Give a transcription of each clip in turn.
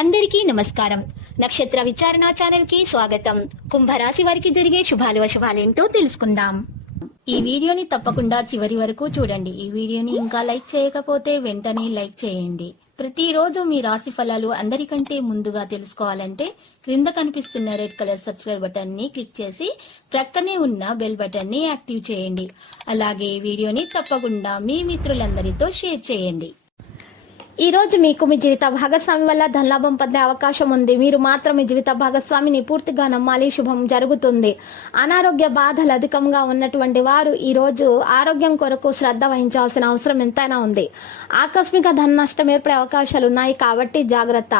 అందరికీ నమస్కారం. నక్షత్ర విచారణ ఛానల్ కి స్వాగతం. కుంభరాశి వారికి జరిగే శుభాలు అశుభాలేంటో తెలుసుకుందాం. ఈ వీడియోని తప్పకుండా చివరి వరకు చూడండి. ఈ వీడియోని ఇంకా లైక్ చేయకపోతే వెంటనే లైక్ చేయండి. ప్రతిరోజు మీ రాశి ఫలాలు అందరికంటే ముందుగా తెలుసుకోవాలంటే క్రింద కనిపిస్తున్న రెడ్ కలర్ సబ్స్క్రైబ్ బటన్ ని క్లిక్ చేసి ప్రక్కనే ఉన్న బెల్ బటన్ ని యాక్టివ్ చేయండి. అలాగే ఈ వీడియోని తప్పకుండా మీ మిత్రులందరితో షేర్ చేయండి. ఈ రోజు మీకు మీ జీవిత భాగస్వామి వల్ల ధనలాభం పొందే అవకాశం ఉంది. మీరు మాత్రం మీ జీవిత భాగస్వామిని పూర్తిగా నమ్మాలి. శుభం జరుగుతుంది. అనారోగ్య బాధలు అధికంగా ఉన్నటువంటి వారు ఈ రోజు ఆరోగ్యం కొరకు శ్రద్ధ వహించాల్సిన అవసరం ఎంతైనా ఉంది. ఆకస్మిక ధన నష్టం ఏర్పడే అవకాశాలు ఉన్నాయి కాబట్టి జాగ్రత్త.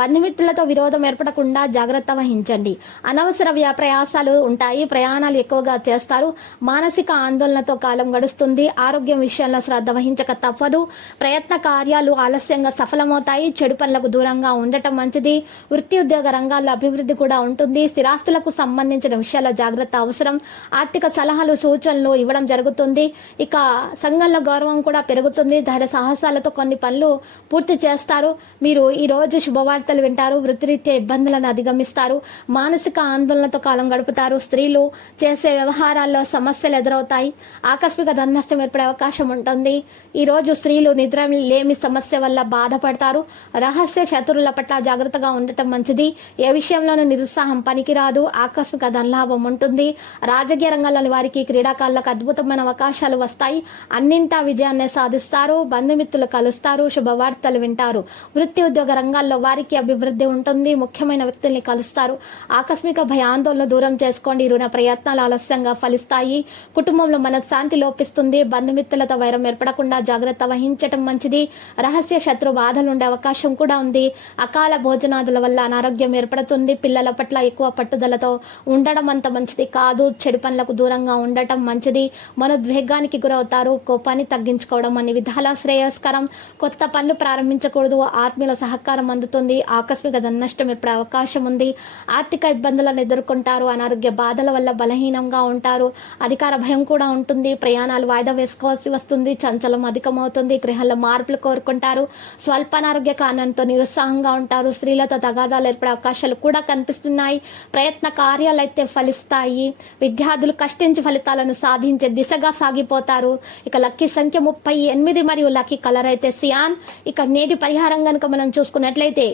బంధుమిత్రులతో విరోధం ఏర్పడకుండా జాగ్రత్త వహించండి. అనవసర ప్రయాసాలు ఉంటాయి. ప్రయాణాలు ఎక్కువగా చేస్తారు. మానసిక ఆందోళనతో కాలం గడుస్తుంది. ఆరోగ్యం విషయంలో శ్రద్ధ వహించక తప్పదు. ప్రయత్న కార్యాలు ఆలస్యంగా సఫలమవుతాయి. చెడు పనులకు దూరంగా ఉండటం మంచిది. వృత్తి ఉద్యోగ రంగాల్లో అభివృద్ధి కూడా ఉంటుంది. స్థిరాస్తులకు సంబంధించిన విషయాల జాగ్రత్త అవసరం. ఆర్థిక సలహాలు సూచనలు ఇవ్వడం జరుగుతుంది. ఇక సంఘంలో గౌరవం కూడా పెరుగుతుంది. ధైర్య సాహసాలతో కొన్ని పనులు పూర్తి చేస్తారు. మీరు ఈ రోజు శుభవార్తలు వింటారు. వృత్తిరీత్యా ఇబ్బందులను అధిగమిస్తారు. మానసిక ఆందోళనతో కాలం గడుపుతారు. స్త్రీలు చేసే వ్యవహారాల్లో సమస్యలు ఎదురవుతాయి. ఆకస్మిక ధన నష్టం ఏర్పడే అవకాశం ఉంటుంది. ఈ రోజు స్త్రీలు నిద్ర లేమి సమస్య వల్ల బాధపడతారు. రహస్య శత్రువుల పట్ల జాగ్రత్తగా ఉండటం మంచిది. ఏ విషయంలోనూ నిరుత్సాహం పనికిరాదు. ఆకస్మిక ధనలాభం ఉంటుంది. రాజకీయ రంగంలోని వారికి క్రీడాకారులకు అద్భుతమైన అవకాశాలు వస్తాయి. అన్నింటా విజయాన్ని సాధిస్తారు. బంధుమిత్రులు కలుస్తారు. శుభవార్తలు వింటారు. వృత్తి ఉద్యోగ రంగాల్లో వారికి అభివృద్ధి ఉంటుంది. ముఖ్యమైన వ్యక్తుల్ని కలుస్తారు. ఆకస్మిక భయాందోళన దూరం చేసుకోండి. రుణ ప్రయత్నాలు ఆలస్యంగా ఫలిస్తాయి. కుటుంబంలో మనశ్శాంతి లోపిస్తుంది. బంధుమిత్రులతో వైరం ఏర్పడకుండా జాగ్రత్త వహించటం మంచిది. రహస్య శత్రు బాధలు ఉండే అవకాశం కూడా ఉంది. అకాల భోజనాదుల వల్ల అనారోగ్యం ఏర్పడుతుంది. పిల్లల పట్ల ఎక్కువ పట్టుదలతో ఉండడం అంత మంచిది కాదు. చెడు పనులకు దూరంగా ఉండటం మంచిది. మనోద్వేగానికి గురవుతారు. కోపాన్ని తగ్గించుకోవడం అన్ని విధాలా శ్రేయస్కరం. కొత్త పనులు ప్రారంభించకూడదు. ఆత్మీయుల సహకారం అందుతుంది. ఆకస్మిక ధన నష్టం ఏర్పడే అవకాశం ఉంది. ఆర్థిక ఇబ్బందులను ఎదుర్కొంటారు. అనారోగ్య బాధల వల్ల బలహీనంగా ఉంటారు. అధికార భయం కూడా ఉంటుంది. ప్రయాణాలు వాయిదా వేసుకోవాల్సి వస్తుంది. చంచలం అధికమవుతుంది. గృహాల్లో మార్పులు కోరుకుంటారు. స్వల్ప అనారోగ్య కారణంతో నిరుత్సాహంగా ఉంటారు. స్త్రీలతో తగాదాలు ఏర్పడే అవకాశాలు కూడా కనిపిస్తున్నాయి. ప్రయత్న కార్యాలు అయితే ఫలిస్తాయి. విద్యార్థులు కష్టించి ఫలితాలను సాధించే దిశగా సాగిపోతారు. ఇక లక్కీ సంఖ్య 38 మరియు లక్కీ కలర్ అయితే సియాన్. ఇక నేటి పరిహారం కనుక మనం చూసుకున్నట్లయితే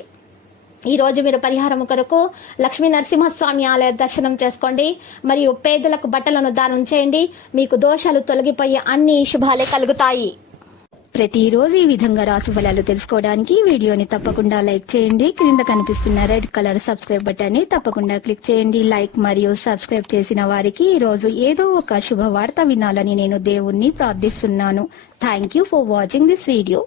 ఈ రోజు మీరు పరిహారం కొరకు లక్ష్మీ నరసింహస్వామి ఆలయ దర్శనం చేసుకోండి. మరియు పేదలకు బట్టలను దానం చేయండి. మీకు దోషాలు తొలగిపోయి అన్ని శుభాలే కలుగుతాయి. ప్రతిరోజు ఈ విధంగా రాశి ఫలాలు తెలుసుకోవడానికి వీడియోని తప్పకుండా లైక్ చేయండి. క్రింద కనిపిస్తున్న రెడ్ కలర్ సబ్స్క్రైబ్ బటన్ ని తప్పకుండా క్లిక్ చేయండి. లైక్ మరియు సబ్స్క్రైబ్ చేసిన వారికి ఈ రోజు ఏదో ఒక శుభవార్త వినాలని నేను దేవుణ్ణి ప్రార్థిస్తున్నాను. Thank you for watching this video.